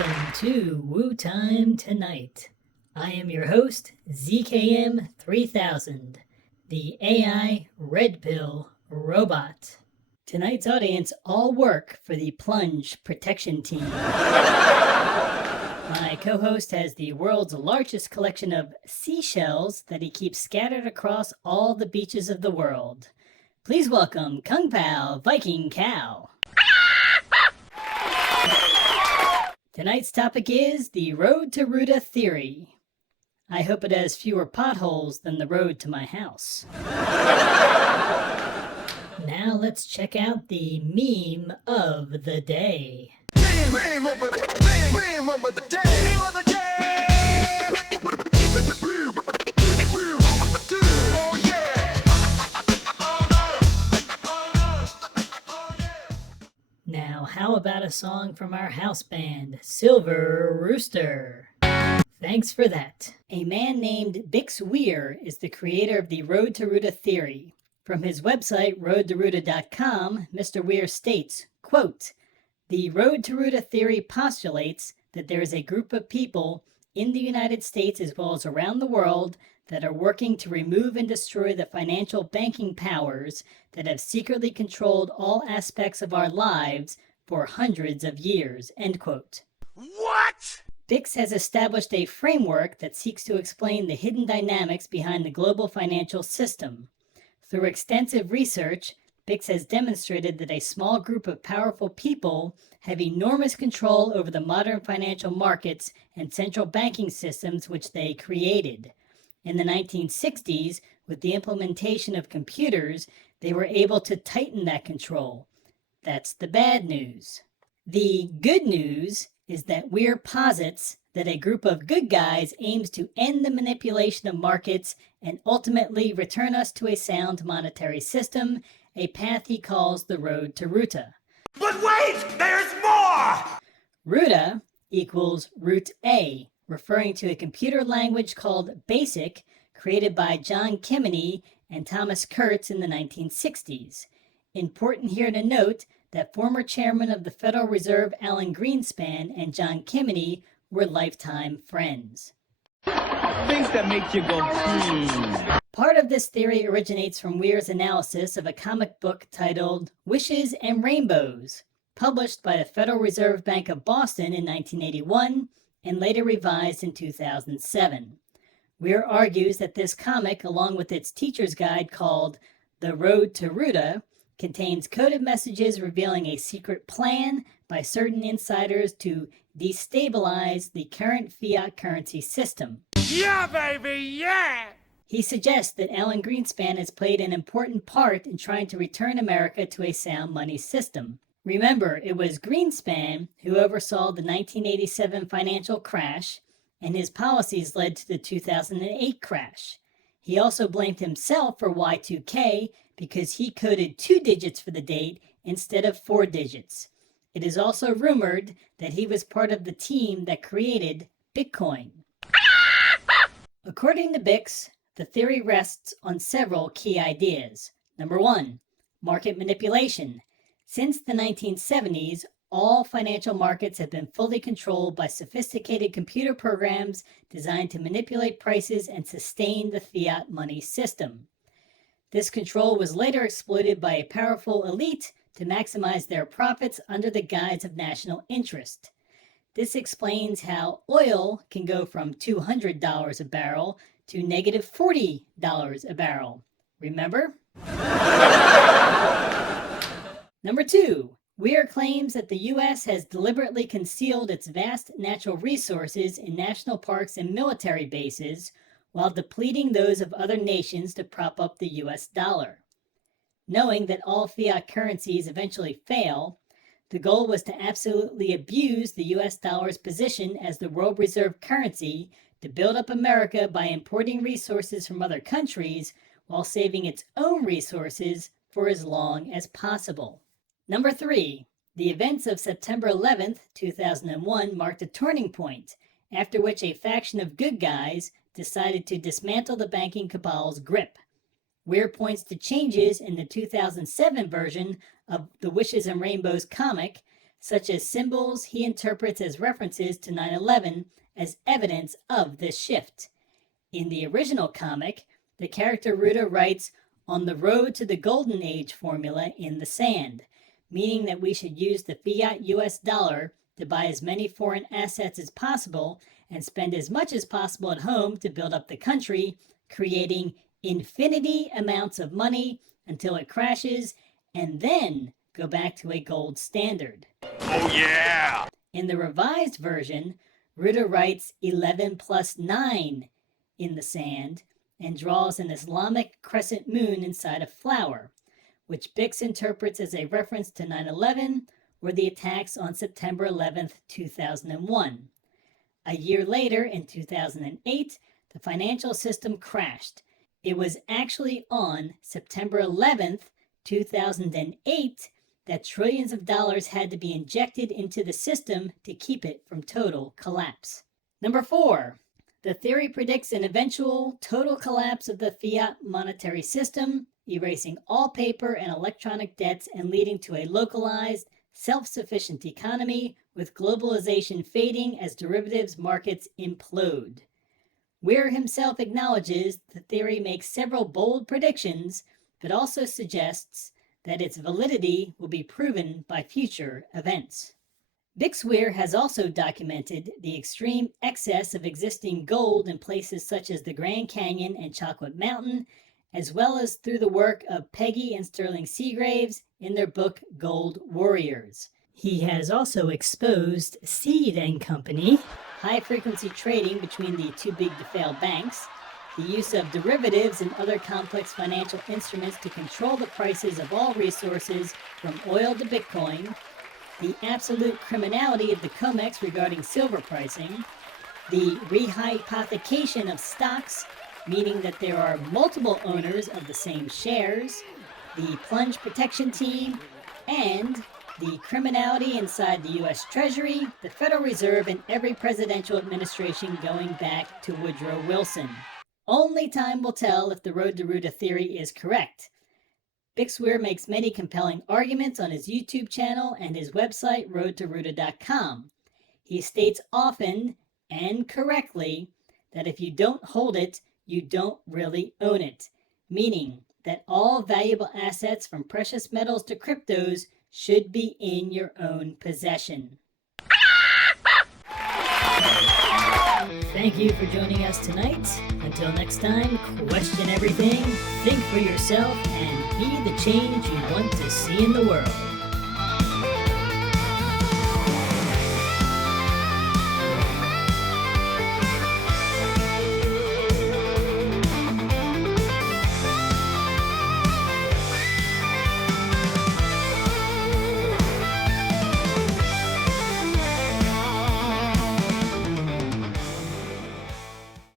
Welcome to Woo Time Tonight. I am your host, ZKM 3000, the AI Red Pill Robot. Tonight's audience all work for the Plunge Protection Team. My co-host has the world's largest collection of seashells that he keeps scattered across all the beaches of the world. Please welcome Kung Pao Viking Cow. Tonight's topic is the road to Roota theory. I hope it has fewer potholes than the road to my house. Now let's check out the meme of the day. Meme of the day. Oh yeah. Now, how about a song from our house band, Silver Rooster? Thanks for that. A man named Bix Weir is the creator of the Road to Roota theory. From his website, roadtoroota.com, Mr. Weir states, quote, "The Road to Roota theory postulates that there is a group of people in the United States as well as around the world that are working to remove and destroy the financial banking powers that have secretly controlled all aspects of our lives for hundreds of years," end quote. What? Bix has established a framework that seeks to explain the hidden dynamics behind the global financial system. Through extensive research, Bix has demonstrated that a small group of powerful people have enormous control over the modern financial markets and central banking systems which they created. In the 1960s, with the implementation of computers, they were able to tighten that control. That's the bad news. The good news is that Weir posits that a group of good guys aims to end the manipulation of markets and ultimately return us to a sound monetary system, a path he calls the road to Roota. But wait, there's more! Roota equals root A, referring to a computer language called BASIC, created by John Kemeny and Thomas Kurtz in the 1960s. Important here to note that former chairman of the Federal Reserve Alan Greenspan and John Kemeny were lifetime friends. Things that make you go, Part of this theory originates from Weir's analysis of a comic book titled Wishes and Rainbows, published by the Federal Reserve Bank of Boston in 1981 and later revised in 2007. Weir argues that this comic, along with its teacher's guide called The Road to Roota, contains coded messages revealing a secret plan by certain insiders to destabilize the current fiat currency system. Yeah, baby, yeah! He suggests that Alan Greenspan has played an important part in trying to return America to a sound money system. Remember, it was Greenspan who oversaw the 1987 financial crash, and his policies led to the 2008 crash. He also blamed himself for Y2K because he coded 2 digits for the date instead of 4 digits. It is also rumored that he was part of the team that created Bitcoin. According to Bix, the theory rests on several key ideas. Number 1, market manipulation. Since the 1970s, all financial markets have been fully controlled by sophisticated computer programs designed to manipulate prices and sustain the fiat money system. This control was later exploited by a powerful elite to maximize their profits under the guise of national interest. This explains how oil can go from $200 a barrel to negative $40 a barrel. Remember? Number 2, Weir claims that the U.S. has deliberately concealed its vast natural resources in national parks and military bases while depleting those of other nations to prop up the U.S. dollar. Knowing that all fiat currencies eventually fail, the goal was to absolutely abuse the U.S. dollar's position as the world reserve currency to build up America by importing resources from other countries while saving its own resources for as long as possible. Number 3, the events of September 11th, 2001 marked a turning point, after which a faction of good guys decided to dismantle the banking cabal's grip. Weir points to changes in the 2007 version of the Wishes and Rainbows comic, such as symbols he interprets as references to 9/11 as evidence of this shift. In the original comic, the character Roota writes, "On the road to the golden age" formula in the sand, meaning that we should use the fiat US dollar to buy as many foreign assets as possible and spend as much as possible at home to build up the country, creating infinity amounts of money until it crashes, and then go back to a gold standard. Oh yeah! In the revised version, Roota writes 11 plus 9 in the sand and draws an Islamic crescent moon inside a flower, which Bix interprets as a reference to 9/11 or the attacks on September 11th, 2001. A year later, in 2008, the financial system crashed. It was actually on September 11th, 2008, that trillions of dollars had to be injected into the system to keep it from total collapse. Number 4. The theory predicts an eventual total collapse of the fiat monetary system, erasing all paper and electronic debts and leading to a localized, self-sufficient economy with globalization fading as derivatives markets implode. Weir himself acknowledges the theory makes several bold predictions, but also suggests that its validity will be proven by future events. Bix Weir has also documented the extreme excess of existing gold in places such as the Grand Canyon and Chocolate Mountain, as well as through the work of Peggy and Sterling Seagraves in their book Gold Warriors. He has also exposed Seed and Company, high-frequency trading between the too big to fail banks, the use of derivatives and other complex financial instruments to control the prices of all resources from oil to Bitcoin, the absolute criminality of the COMEX regarding silver pricing, the rehypothecation of stocks, meaning that there are multiple owners of the same shares, the plunge protection team, and the criminality inside the U.S. Treasury, the Federal Reserve, and every presidential administration going back to Woodrow Wilson. Only time will tell if the Road to Roota theory is correct. Bix Weir makes many compelling arguments on his YouTube channel and his website, roadtoroota.com. He states often, and correctly, that if you don't hold it, you don't really own it, meaning that all valuable assets from precious metals to cryptos should be in your own possession. Thank you for joining us tonight. Until next time, question everything, think for yourself, and be the change you want to see in the world.